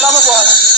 Vamos embora.